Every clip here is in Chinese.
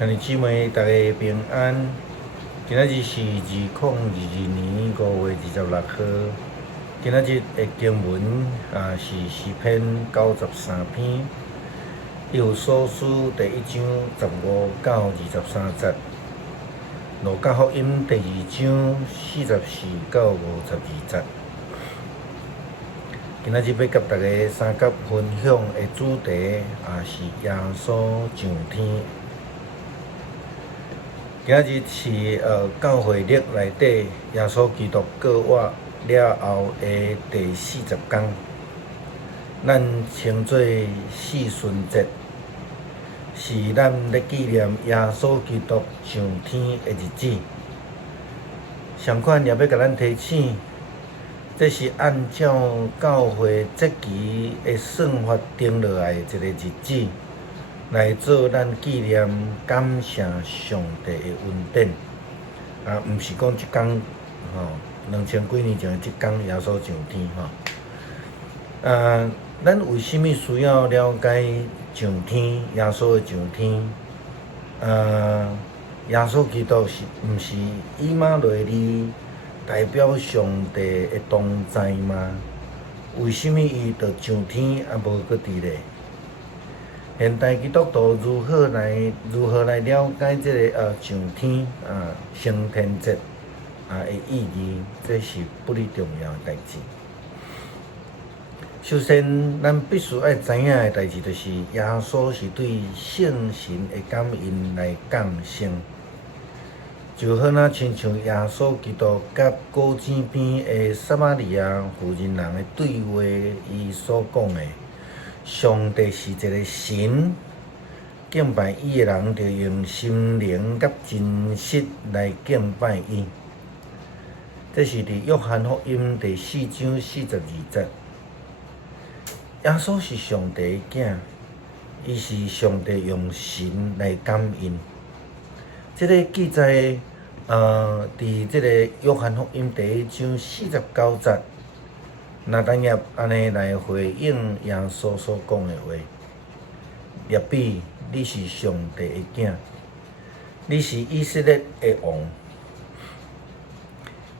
兄弟姊妹，大家平安。今仔日是2022年5月26号。今仔日的经文是诗篇93篇，以弗所书第1章15到23节，路加福音第2章44到52节。今仔日要甲大家三角分享的主题是耶稣上天。今仔日是教会历内底耶稣基督过活了后的第40天，咱称作四旬节，是咱咧纪念耶稣基督上天的日子。上款也要甲咱提醒，这是按照教会节期的算法定落来的一个日子，来做咱纪念感谢上帝的恩典。毋是讲即天2000几年前即天耶稣上天咱为什么需要了解上天？耶稣的上天？耶稣基督毋是以马内利代表上帝的同在吗？为什么伊着上天无搁伫咧？现代基督徒如何来了解这个上天升天节的意义？这是不哩重要的代志。首先，咱必须爱知影的代志，就是耶稣是对圣神的感应来降生，就好亲像耶稣基督甲古井边的撒玛利亚妇人人的对话，伊所讲的。上帝是一个神，敬拜伊的人着用心灵甲真实来敬拜伊。这是伫约翰福音第4章42节。耶稣是上帝的囝，伊是上帝用神来感应。这个记载伫这个约翰福音第1章49节。拿但业安尼来回应耶稣所讲的话：耶比，你是上帝的囝，你是以色列的王。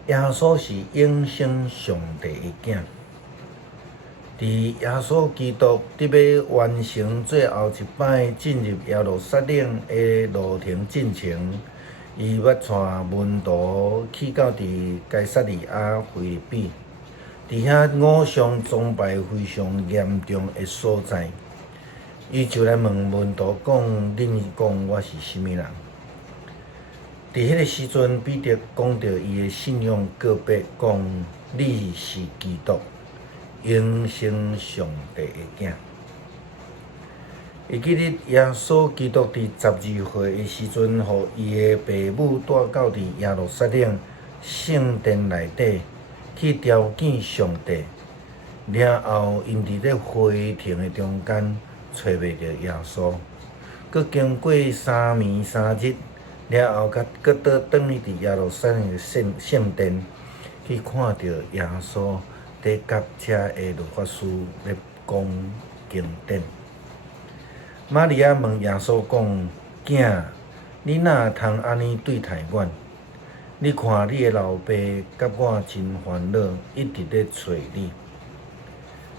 耶稣是永生上帝的囝。伫耶稣基督伫要完成最后一摆进入耶路撒冷的路程进程，伊要带门徒去到伫该撒利亚腓立比。伫遐偶像崇拜非常严重的所在，伊就来问门徒讲：“恁讲我是甚物人？”伫迄个时阵，彼得讲到伊的信仰告白，讲：“你是基督，永生上帝的囝。”会记得耶稣基督伫12岁的时阵，互伊的爸母带到伫耶路撒冷圣殿内底。去朝见上帝，然后因伫咧会庭的中间找袂到耶稣，佮经过3暝3日，然后佮倒转去伫耶路撒冷的圣殿，去看到耶稣伫甲遮的律法师咧讲经典。玛利亚问耶稣讲：“囝，你哪通安尼对待阮？你看你的老爸甲我真烦恼，一直咧找你。”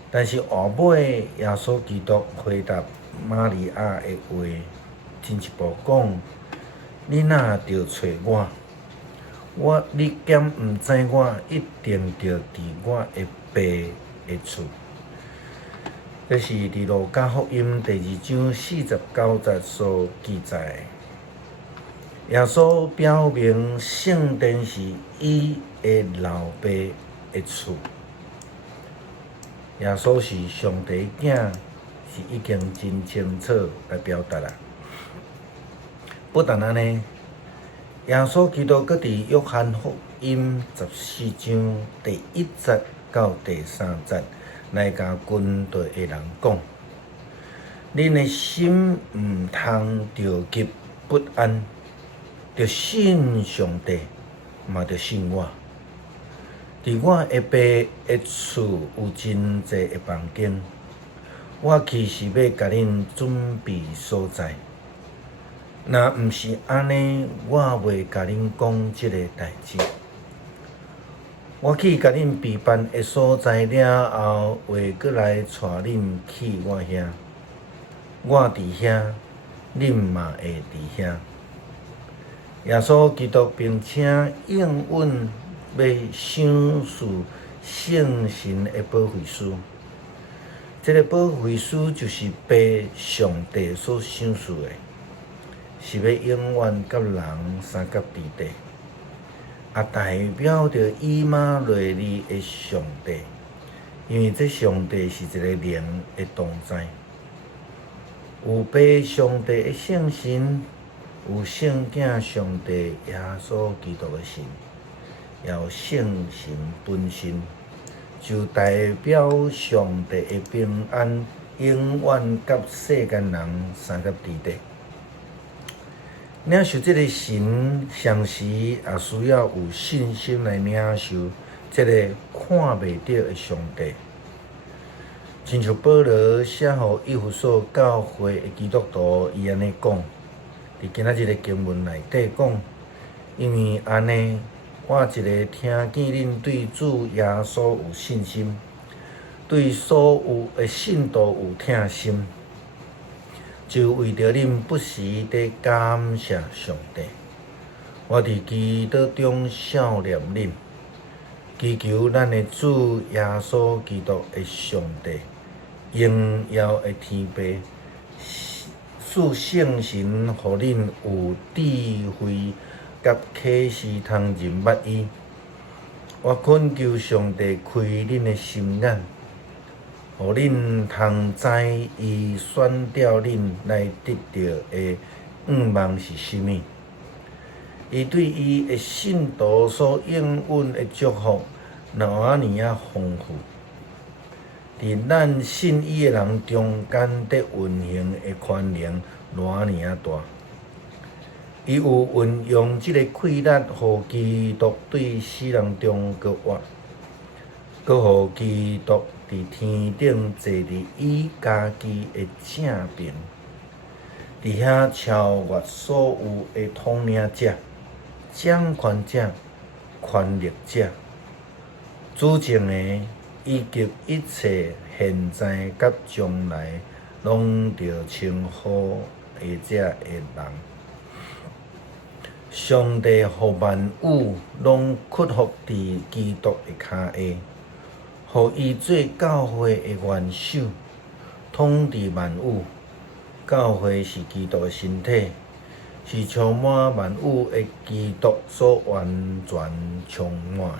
但是后尾耶稣基督回答玛利亚的话，进一步讲：“你哪着找我？你兼毋知我一定着伫我的爸的厝。”这是伫路加福音第2章49节所记载的。耶稣表明圣殿是伊的老爸的厝。耶稣是上帝的囝，是已经真清楚来表达啦。不但安尼，耶稣基督搁伫约翰福音14章第1节到第3节来甲军队的人讲：“恁的心毋通着急不安。”着信上帝，嘛着信我。伫我的爸的厝有真济的房间，我去是要甲恁准备所在。若毋是安尼，我袂甲恁讲即个代志。我去甲恁备办的所在了后，会过来带恁去我遐。我伫遐，恁嘛会伫遐。耶稣基督并且应允要赏赐圣神的保惠师。这个保惠师就是被上帝所赏赐的，是要永远甲人三甲伫地，也代表着以马内利的上帝，因为这上帝是一个灵的同在，有被上帝的圣神，有圣囝上帝耶稣基督的神，也有圣神本身。就代表上帝的平安，永远甲世间人三甲伫地。领受这个神，上时也需要有信心来领受这个看袂到的上帝。亲像保罗写互以弗所教会的基督徒，伊安尼讲，伫今仔日的经文内底讲，因为安尼。我一个听见恁对主耶稣有信心，对所有的信徒有疼心，就为着恁不时地感谢上帝。我伫基督中孝念恁，祈求咱的主耶稣基督的上帝，荣耀的天父，赐圣神，互恁有智慧。甲启示通认捌伊，我恳求上帝开恁的心眼，互恁通知伊选调恁来得到的愿望是啥物。伊对伊的信徒所应允的祝福，哪尔丰富？伫咱信伊的人中间得运行的权能，哪尔大？伊有运用即个气力，互基督对死人中搁活，搁互基督伫天顶坐伫伊家己的正边，伫遐超越所有的统领者、掌权者、权力者、主政的，以及一切现在甲将来，拢着称呼的这的人。上帝互万物拢屈服伫基督的骹下，互伊做教会的元首，统治万物。教会是基督的身体，是充满万物的基督所完全充满的。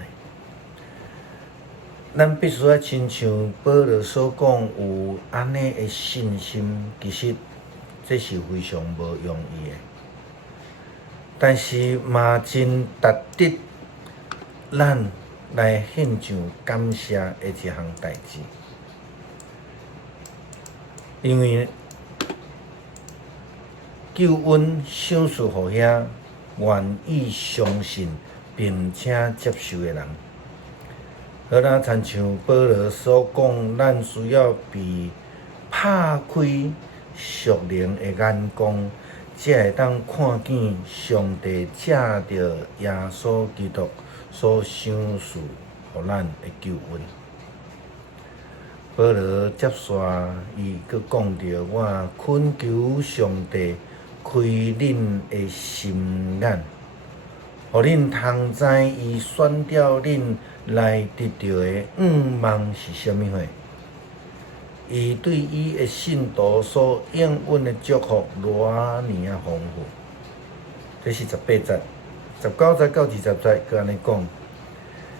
咱必须要亲像保罗所讲，有安尼的信心，其实这是非常无容易的。但是嘛，真值得咱来献上感谢的一项代志，因为救恩赏赐互遐愿意相信并且接受的人。好啦，亲像保罗所讲，咱需要被拍开属灵的眼光。才会当看见上帝借着耶稣基督所赏赐互咱的救恩。保罗接续伊佫讲着，我恳求上帝开恁的心眼，互恁通知伊选调恁来得到的愿望是啥物货。伊对伊的信徒所应允的祝福，偌尔丰富。这是18节、19节到20节，佮安尼讲，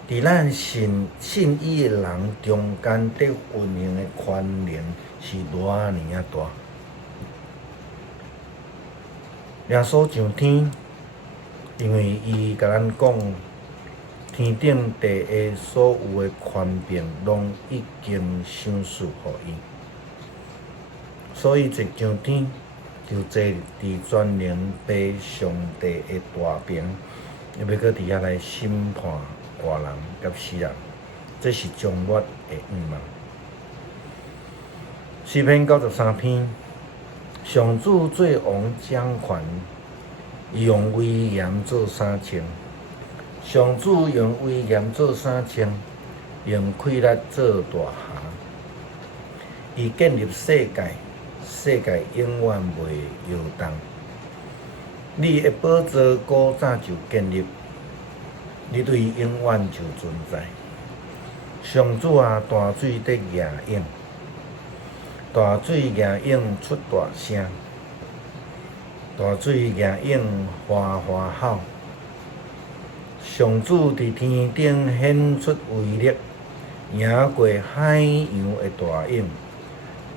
伫咱信伊的人中间得运行的权能是偌尔大。耶稣上天，因为伊甲咱讲，天顶地下所有的权柄，拢已经赏赐互伊，所以一上天就坐伫全能爸上帝的大边，要搁伫遐来审判活人甲死人，这是终末的愿望。诗篇93篇，上主做王掌权，用威严做衫穿。上主用威严做衫穿，用气力做大侠。伊建立世界，世界永远袂摇动。你的宝座古早就建立，你对永远就存在。上主啊，大水在夜涌，大水夜涌出大声，大水夜涌哗哗吼。上主伫天顶显出威力，赢过海洋的大涌，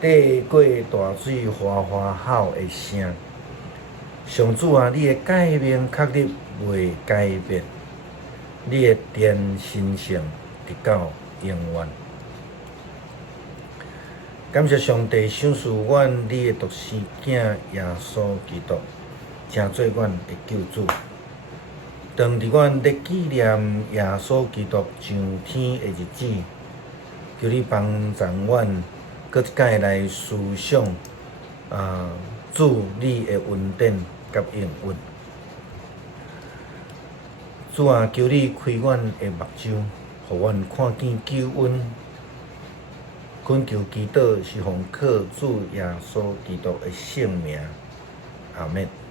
抵过大水哗哗吼的声。上主啊，你的诫命确立袂改变，你的殿神圣直到永远。感谢上帝赏赐阮你的独生囝耶稣基督，成做阮的救主。当伫阮咧纪念耶稣基督上天的日子，求你帮助阮，搁一摆来思想主你的恩典甲应允。主啊，求你开阮的目睭，互阮看见救恩。恳求祈祷是奉靠主耶稣基督的圣名，阿门。